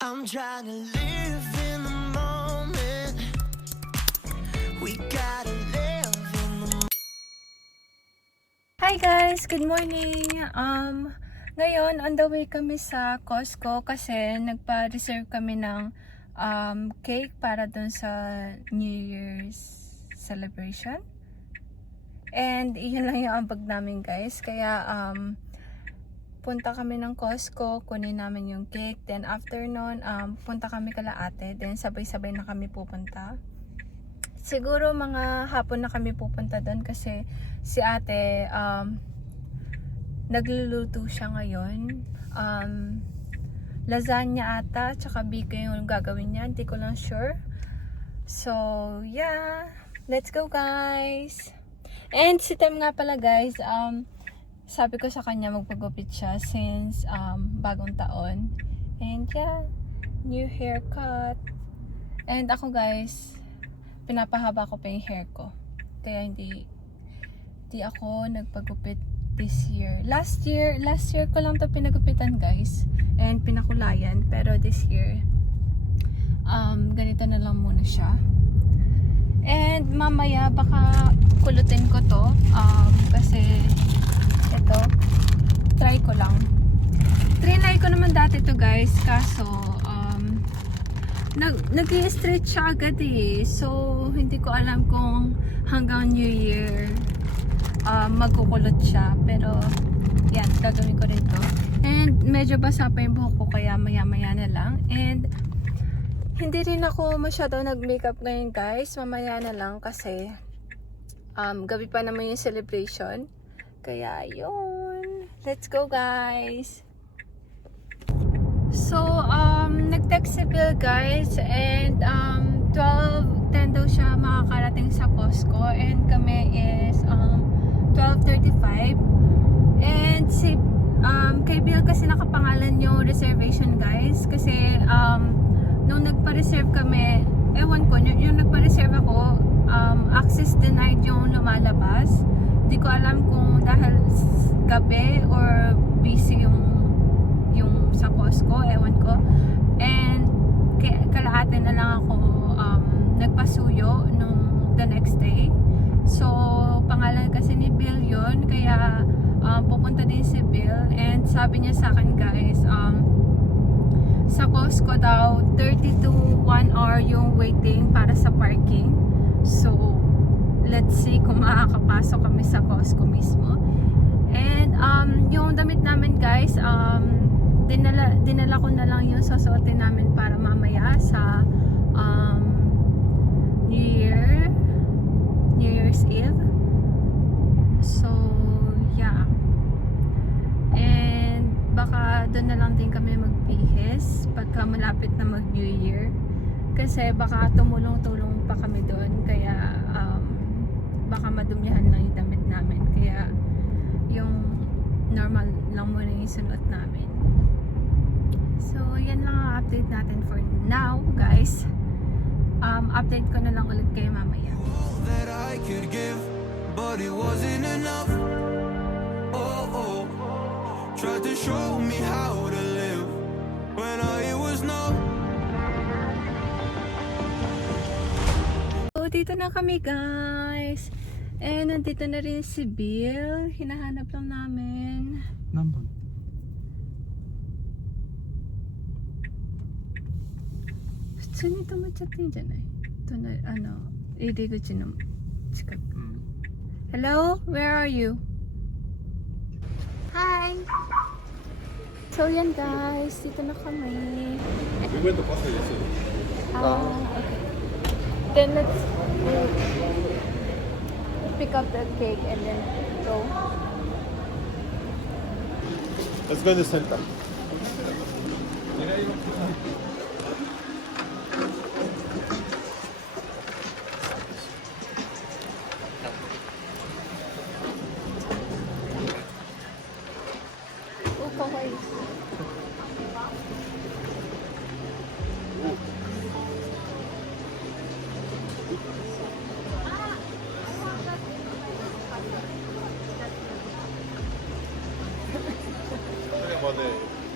I'm trying to live in the moment. We gotta live in the Hi guys! Good morning! Ngayon, on the way kami sa Costco kasi nagpa-reserve kami ng cake para dun sa New Year's celebration. And yun lang yung ambag namin guys. Kaya punta kami ng Costco, kunin namin yung cake. Then after nun, punta kami kala ate. Then sabay-sabay na kami pupunta. Siguro mga hapon na kami pupunta doon kasi si ate nagluluto siya ngayon. Lasagna ata, tsaka biko yung gagawin niya. Hindi ko lang sure. So, yeah. Let's go guys! And si Tem nga pala guys, sabi ko sa kanya magpagupit siya since bagong taon. And yeah, new haircut. And ako guys, pinapahaba ko pa yung hair ko. Kaya hindi ako nagpagupit this year. Last year ko lang to pinagupitan guys. And pinakulayan. Pero this year, ganito na lang muna siya. And mamaya baka kulutin ko to. Kasi ito, try ko lang. Trinay ko naman dati to guys. Kaso, nag-i-stretch siya agad eh. So, hindi ko alam kung hanggang New Year magkukulot siya. Pero, yan, gagawin ko rin to. And, medyo basa pa yung buhok ko kaya maya-maya na lang. And, hindi rin ako masyado nag-makeup ngayon guys. Mamaya na lang kasi gabi pa naman yung celebration. Kaya, yun. Let's go guys! So, nag-text si Bill guys and 12:10 daw siya makakarating sa Costco and kami is 12:35 and si kay Bill kasi nakapangalan yung reservation guys kasi nung nagpa-reserve kami, ewan ko, yung nagpa-reserve ako, access denied yung lumalabas. Hindi ko alam kung dahil gabi or busy yung sa Costco, ewan ko. And kalaate na lang ako nagpasuyo nung the next day. So, pangalan kasi ni Bill yun, kaya pupunta din si Bill. And sabi niya sa akin guys, sa Costco daw, 30 to 1 hour yung waiting para sa parking. So, let's see kung makakapasok kami sa Costco mismo. And yung damit namin guys, dinala ko na lang yung susuotin namin para mamaya sa New Year's Eve. So, yeah. And baka doon na lang din kami magbihis pagka malapit na mag New Year. Kasi baka tumulong-tulong pa kami doon. Kaya baka madumihan lang yung damit namin. Kaya yung normal lang muna yung sunuot namin. So, yan lang ang update natin for now, guys. Update ko na lang ulit kayo mamaya. that I could give, but it wasn't enough. Oh, oh. Tried to show me how to live when I was numb. So, dito na kami, guys. And nandito na rin si Bill. Hinahanap lang namin. Number.普通に止まっちゃっていいんじゃない？入り口の近く。Hello? Where are you? Hi! So yan guys, dito na kami. We went to Pasay yesterday. Okay. Then let's pick up the cake and then go. Let's go in the center. Okay.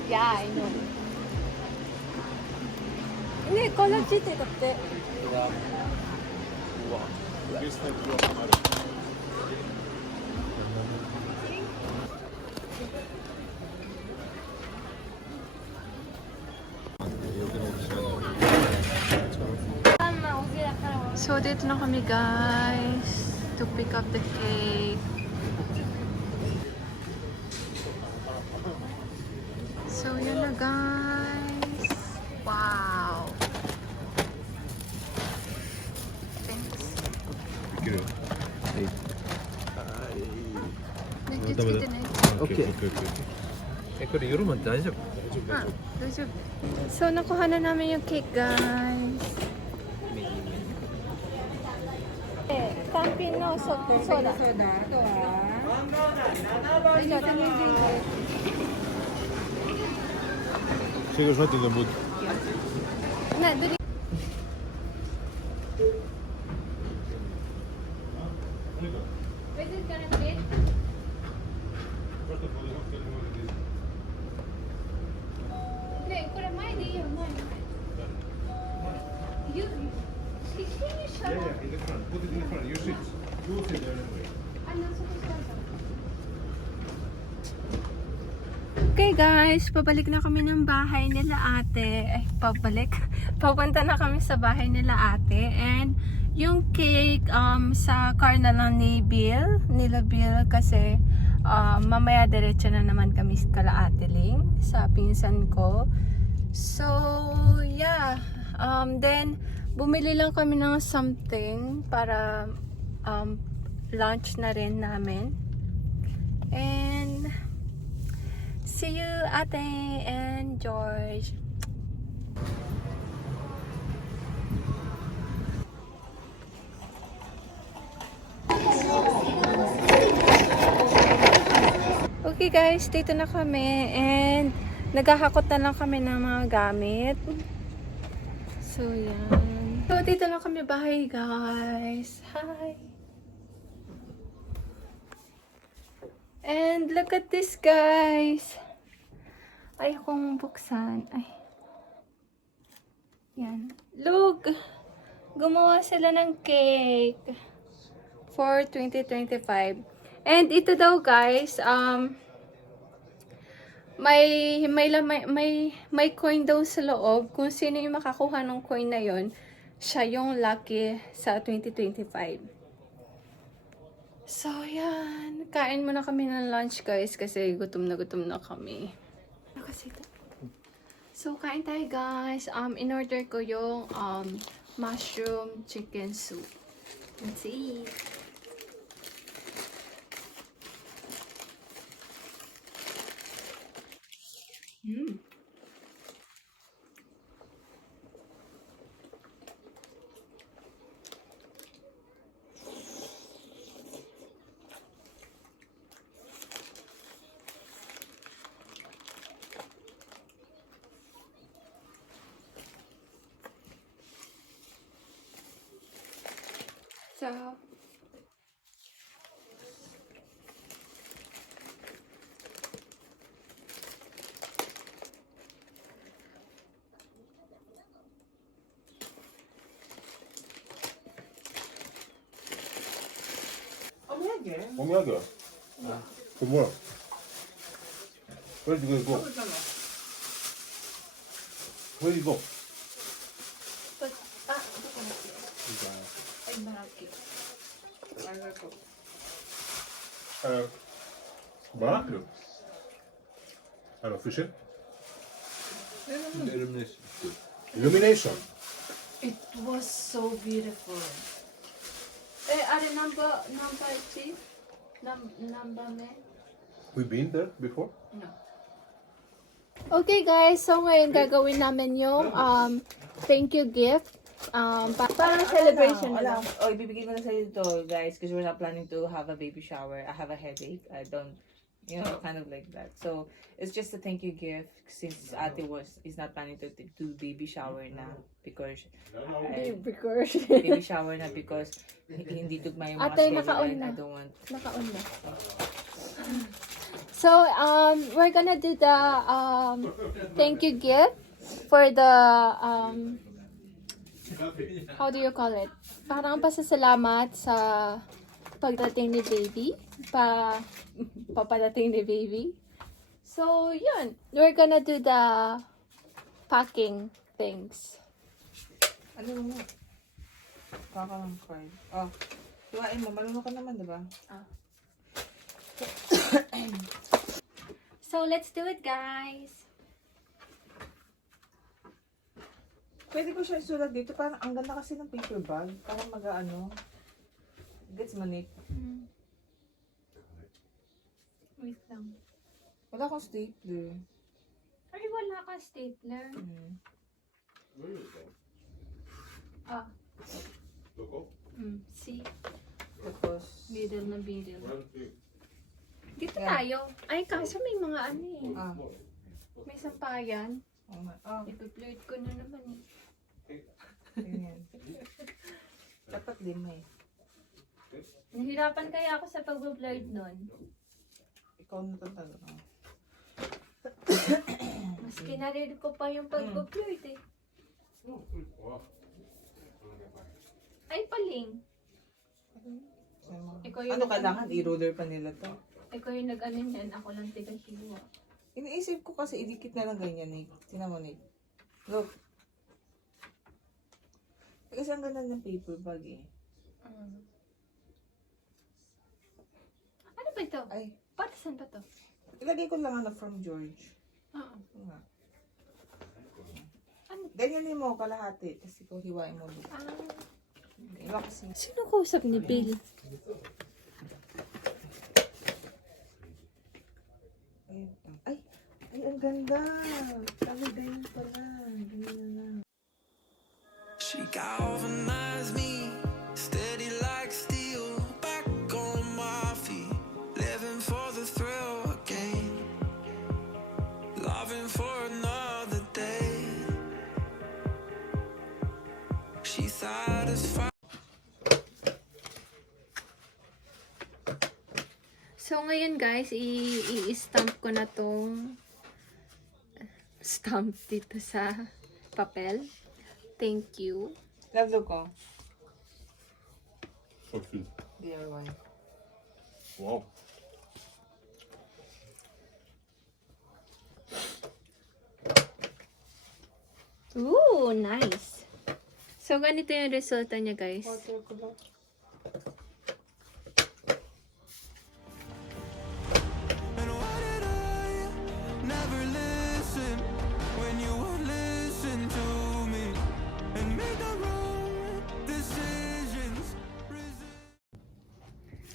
Yeah, I know. ね、このついてたって。 This time you are So, dito na kami guys to pick up the cake. So, yun na guys. Wow! Thanks. Nagtitskite na Okay, okay, okay. これ夜まで大丈夫？ Ah, so, nakuha na namin yung cake guys. Tanpin no soda. Soda. Ito Ito, tingin din. Sigur's not in the mood. Na, dali. Pwede ka na din? Hindi, kura mai di yun. You, can you shut up? in the front. Put it in the front. You sit. You will sit there anyway. Ano, okay guys, pabalik na kami ng bahay nila ate. Ay, pabalik. Papunta na kami sa bahay nila ate. And yung cake sa car na lang ni Bill. Nila Bill kasi mamaya diretso na naman kami kala Ate Ling sa pinsan ko. So, yeah. Then, bumili lang kami ng something para lunch na rin namin. And see you Ate and George. Okay guys, dito na kami and naghahakot na lang kami ng mga gamit. So yan. So dito na kami bahay guys. Hi! And look at this guys. Ay, kung buksan. Ay. Yan. Look! Gumawa sila ng cake for 2025. And ito daw guys, may coin daw sa loob. Kung sino yung makakuha ng coin na yon, siya yung lucky sa 2025. So, yan. Kain muna kami ng lunch, guys, kasi gutom na kami. So, kain tayo, guys. In-order ko yung mushroom chicken soup. Let's eat. So, Omyaga. For more. Where did you go? Where did you go? ay, maraki. Baracklo. Fisher? Illumination. It was so beautiful. Are number 3? Number me? We've been there before? No. Okay guys, so ngayon gagawin namin yung thank you gift. Parang celebration na lang. Oh, ibibigay ko na sa'yo ito, guys, because we're not planning to have a baby shower. I have a headache. I don't, kind of like that. So, it's just a thank you gift since Ate is not planning to do baby shower na because baby shower na because hindi tugma yung mga Ate, schedule naka-on and na. I don't want. Naka-on na. So, we're gonna do the thank you gift for the how do you call it? Parang pasasalamat sa pagdating ni baby. Papadating ni baby. So, yun. We're gonna do the packing things. Ano mo? Kakalang card. Oh, hiwain mo. Marunong ka naman, diba? So, let's do it, guys. Pwede ko siya isulat dito. Parang ang ganda kasi ng paper bag. Parang mag-ano. Gets mo, Nick? Wait lang. Wala akong stapler. Ay, wala ka stapler. Where is it? Ah, Loco? see? Tapos, Middle na middle. One, two. Dito Yeah. tayo. Ay, kaso may mga ano eh. ah. May sampayan. Oh, Ipi-flirt ko na naman eh. ganyan. Dapat 5 eh. Nahirapan kaya ako sa pag-blurred nun. Ikaw na talaga. Mas kinarir ko pa yung pag-blurred eh. Wow. Ay, paling. Ikaw yung Ano kailangan? I-roller pa nila to. Ikaw yung nag-ano yan, ako lang tiga-hiwa. Iniisip ko kasi idikit na lang ganyan, Nick. Tingnan mo, Nick. Look. Kasi ang ganda ng paper bag eh. Ano ba ito? Ay, Para saan ba to? ilagay ko lang ano from George. Oo. Nga. Ano? Ganyanin mo kalahati. Tapos ikaw hiwain mo. Nick. Iba kasi. Sino kausap ni Bill? Ay, ay, ang ganda. Ano ganyan pala. Ganyan na lang. She galvanized me, steady like steel, back on my feet, living for the thrill again, loving for another day. She satisfied. So, ngayon guys, i-stamp ko na tong stamp dito sa papel. Thank you. Love ko. So cute. DIY. Wow. Ooh, nice. So, ganito yung resulta niya, guys. Watercolor. And why did I never listen when you would listen to me and make the wrong decisions?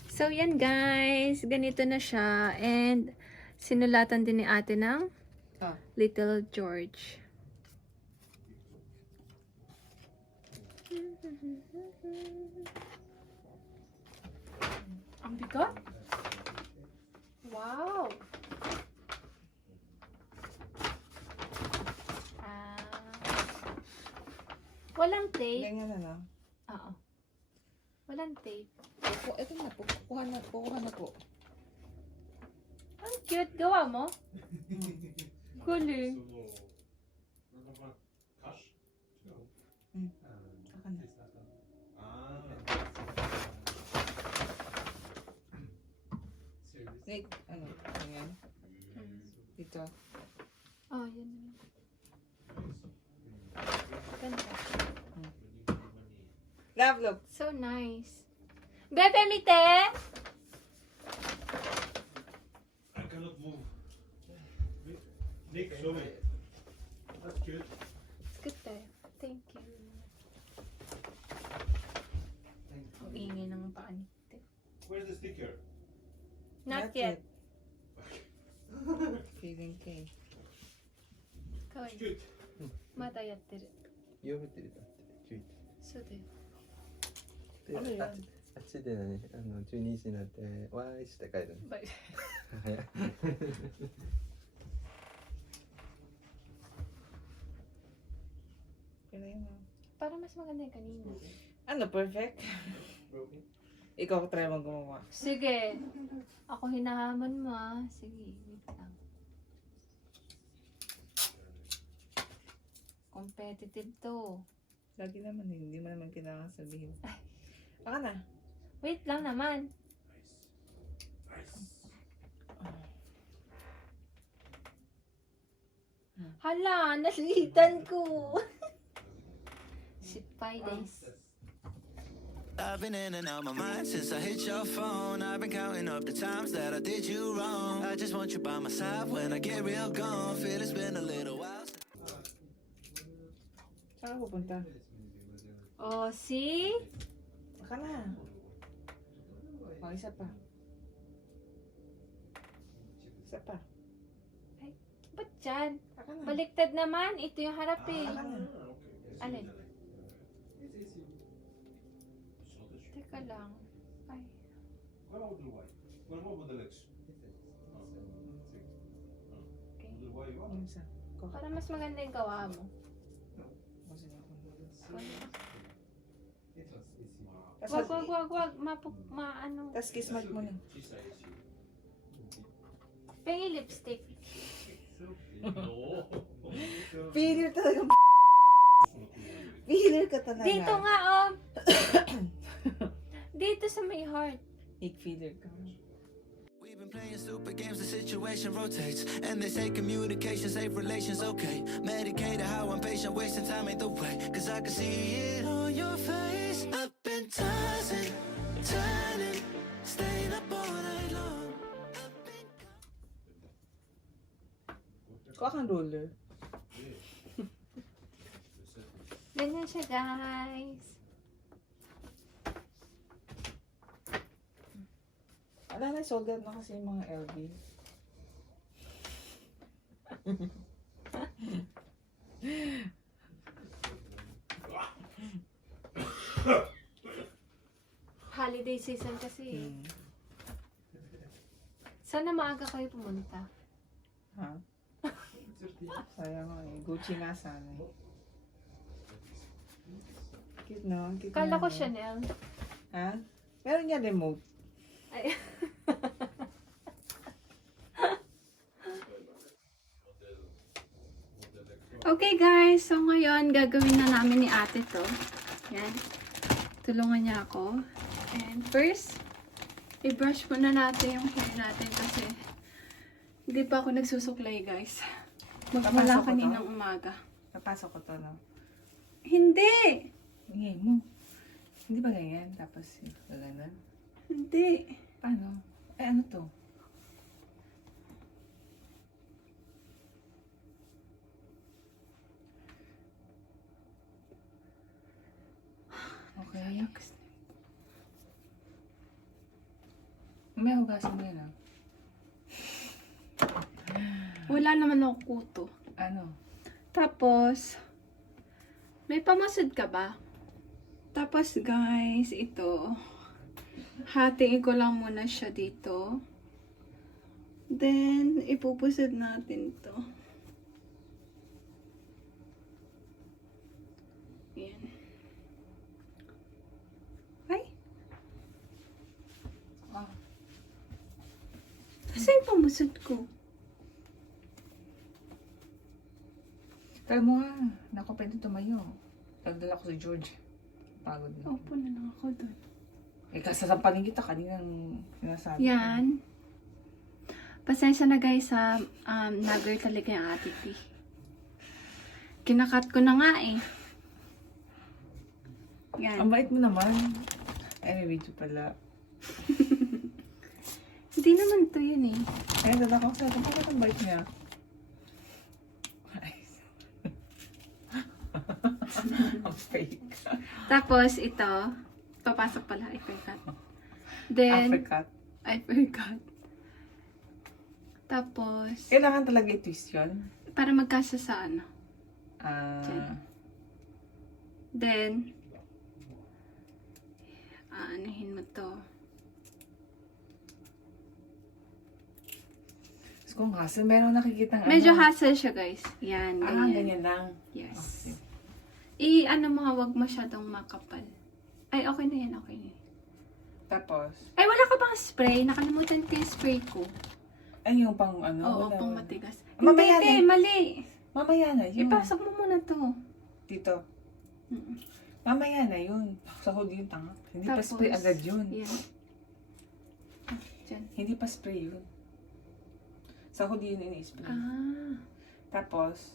So, yan guys. Ganito na siya. And, sinulatan din ni ate ng Ah. Little George. Ang bigat. Wow. Walang tape. Ganyan na lang. Oo. Walang tape. Ito na po. Kukuha na po. Ang cute. Gawa mo? Galing. Cash? No. Saka na. Nick, ano? Ganyan. Ito. Oh, yun naman. Ganda. Love, look. So nice. Bebe, mite! I cannot move. Nick, show me. That's cute. It's good tayo. Thank you. Ang ingay ng paa ni Tite. Where's the sticker? Not yet. Feeling K. Kawai. Cute. まだやってる。読めてるだって11そうだよ。であれやあっちでね12時になってわーいして帰るのバイ。早い Ganyan na. Para mas maganda yung kanina. Ano, perfect? Ikaw try mo gumawa. Sige. Ako hinahamon mo ah. Sige, wait lang. Competitive to. Lagi naman eh. Hindi mo naman kailangan sabihin. Baka na. Wait lang naman. Hala, naslitan ko. Shit, Fridays. I've been in and out my mind since I hit your phone. I've been counting up the times that I did you wrong. I just want you by my side when I get real gone. Feel it's been a little while. Saan ka pupunta? Oh, see? Baka na. O, isa pa. Isa pa. Ba't dyan? Baka na. Baliktad naman. Ito yung harap eh. Baka na. Alin? Teka lang. Ay. What about the white? What about the legs? Okay. The white you want? Yung isa. Ko. Para mas maganda yung gawa mo. O, sige. Tas Wag. Maano. tas kiss mark mo na. Pengi lipstick. No. Filler talaga. Filler ka talaga. Dito nga, oh. Dito sa may heart. Big filler ka. We've been playing stupid games, the situation rotates. And they say communication, safe relations, okay. Medicated how I'm patient, wasting time ain't the way. Cause I can see it on your face. I've been tossing, turning, staying up all night long. Kuha kang roller. Ganyan siya, guys. Wala na, solder na kasi yung mga LV. Holiday season kasi. Sana maaga kayo pumunta. Ha? Sayang nga eh. Gucci nga sana eh. Cute no? Cute Kala nga, ko no? Chanel. Ha? Meron niya remote. Ay. Okay guys, so ngayon gagawin na namin ni ate to. Yan. Tulungan niya ako. And first, i-brush muna natin yung hair natin kasi hindi pa ako nagsusuklay guys. Magmula Napasok ko to? kaninang umaga. Napasok ko to, no? Hindi! Ingay mo. Hindi ba ganyan? Tapos, gano'n? Hindi. Paano? Eh, ano to? Okay. May hugasan mo yan, ah. Wala naman ako kuto. Ano? Tapos, may pamasod ka ba? Tapos guys, ito. Hatiin ko lang muna siya dito. Then, ipupusod natin to. Ayan. Ay! Ah. Kasi yung pamusod ko. Tara mo nga. Naku, pwede tumayo. Nagdala ko si George. Pagod na. Opo na lang ako doon. Eh, kasasampanin kita kaninang sinasabi. Yan. Pasensya na guys sa nagger talaga yung ate P. Kinakat ko na nga eh. Yan. Ang bait mo naman. Anyway, ito pala. Hindi naman to yun eh. Ay, dala ko sa akin. Bakit ang bait niya? Ay. Ang fake. Tapos ito, papasok pala, I forgot. Then, Apricot. I forgot. Tapos, Kailangan talaga i-twist yun. para magkasya sa ano. Ah. Then, anuhin mo to. Tapos kung hassle, meron nakikita Medyo hassle siya guys. Yan, Ah, ganyan. ganyan lang. Yes. Okay. Ano mo, huwag masyadong makapal. Ay, okay na yan, okay na yan. Tapos, Ay, wala ka bang spray? Nakalimutan ko yung spray ko. ay yung pang ano? Oo, wala. pang matigas. Mamaya Hindi, na. mali. Mamaya na yun. Ipasok mo muna to. Dito. Mamaya na yun. Sahod yung tanga. Hindi pa Tapos, spray agad yun. Yan. Dyan. Hindi pa spray yun. Sahod yun ini-spray. Ah. Tapos,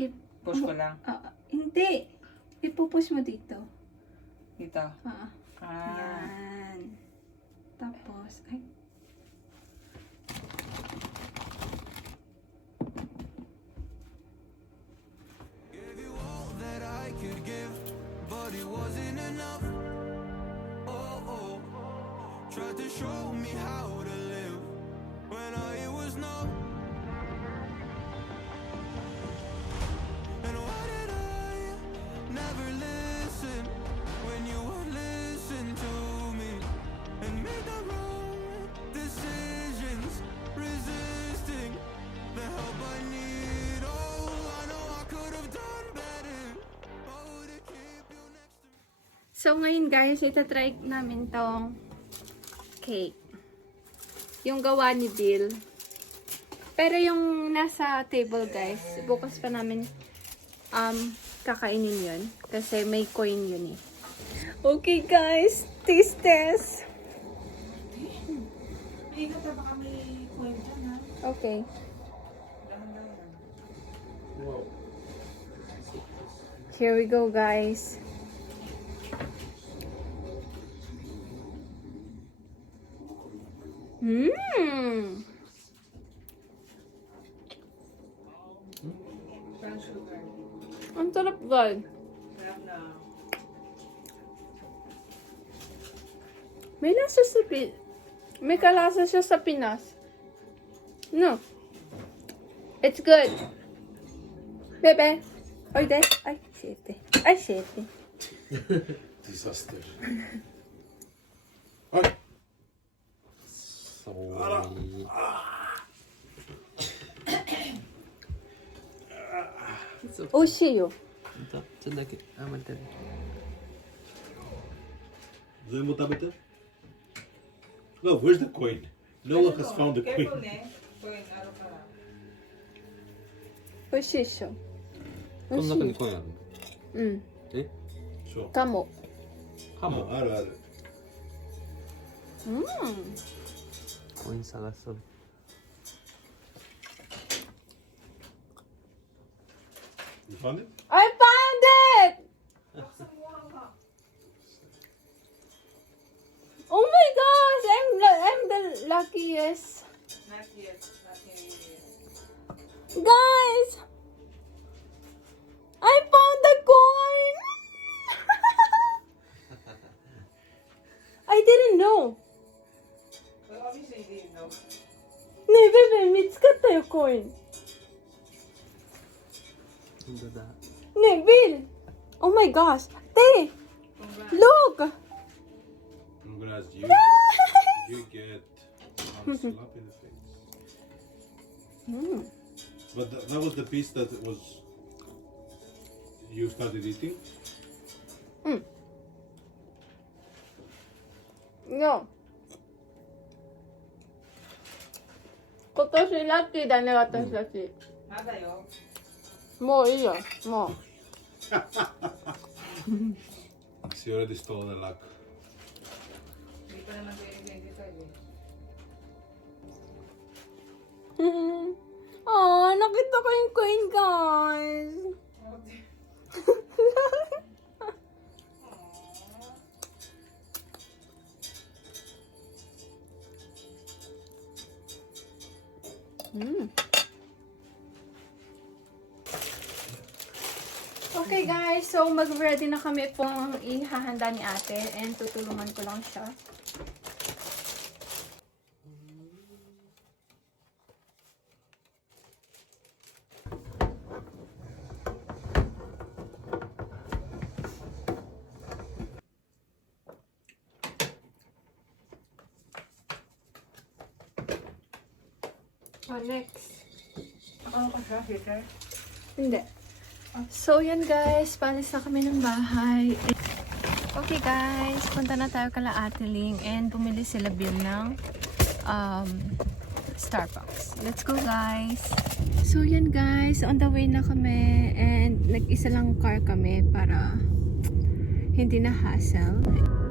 I- push ko lang. Hindi. Ipupush mo dito. Dito. Ah. Yan. Tapos, ay. Gave you all that I could give, but it wasn't enough. Oh, oh. Tried to show me how to live when I was numb. And why did I never listen when you would listen to me and make the wrong decisions, resisting the help I need. Oh, I know I could have done better. Oh, to keep you next to me. So, ngayon guys, itatry namin tong cake. Yung gawa ni Bill. Pero yung nasa table guys, bukas pa namin kakainin yun. Kasi may coin yun eh. Okay guys, taste test. May ingat na baka may coin dyan, ha? Okay. Dahan-dahan. Wow. Here we go guys. Mmm. Brown sugar. Ang sarap guys. Sarap na. May lasa sa may kalasa siya sa Pinas. No. It's good. Bebe. Order. Ay, shit. Ay, shit. Disaster. Ay! Sorry. Oishiyo. ちょっとだけ。あ、待ってね。全部食べて No, where's the coin? No one has found the Careful, coin. ne? Coin, araw ka lang. 美味しいでしょ。この中にコインあるの？うん。え？ Sure. かも。ハモ。あるある。うん。コイン探そう。 You found it? I found it! Oh my gosh! I'm the luckiest. Not yet. Not yet. Guys! I found the coin! I didn't know. Well, obviously you didn't know. ねえ、ベベ、見つかったよ、コイン。本当だ。ねえ、ビル Oh my gosh! Hey! Look! I'm gonna ask you. You get slap in the face. Mm. But that was the piece that was you started eating. No. 今年ラッキーだね、私たち。まだよ。もういいよ、もう。 She already stole the luck. Hindi pa naman 2025 eh. Nakita ko yung coin, guys. Okay guys, so mag-ready na kami pong ihahanda ni ate and tutulungan ko lang siya. Oh, next. Ano ka siya, Peter? Hindi. So, yan guys. Palis na kami ng bahay. Okay guys. Punta na tayo kala Ate Ling and bumili sila Bill ng Starbucks. Let's go guys. So, yan guys. On the way na kami and nag-isa lang car kami para hindi na hassle.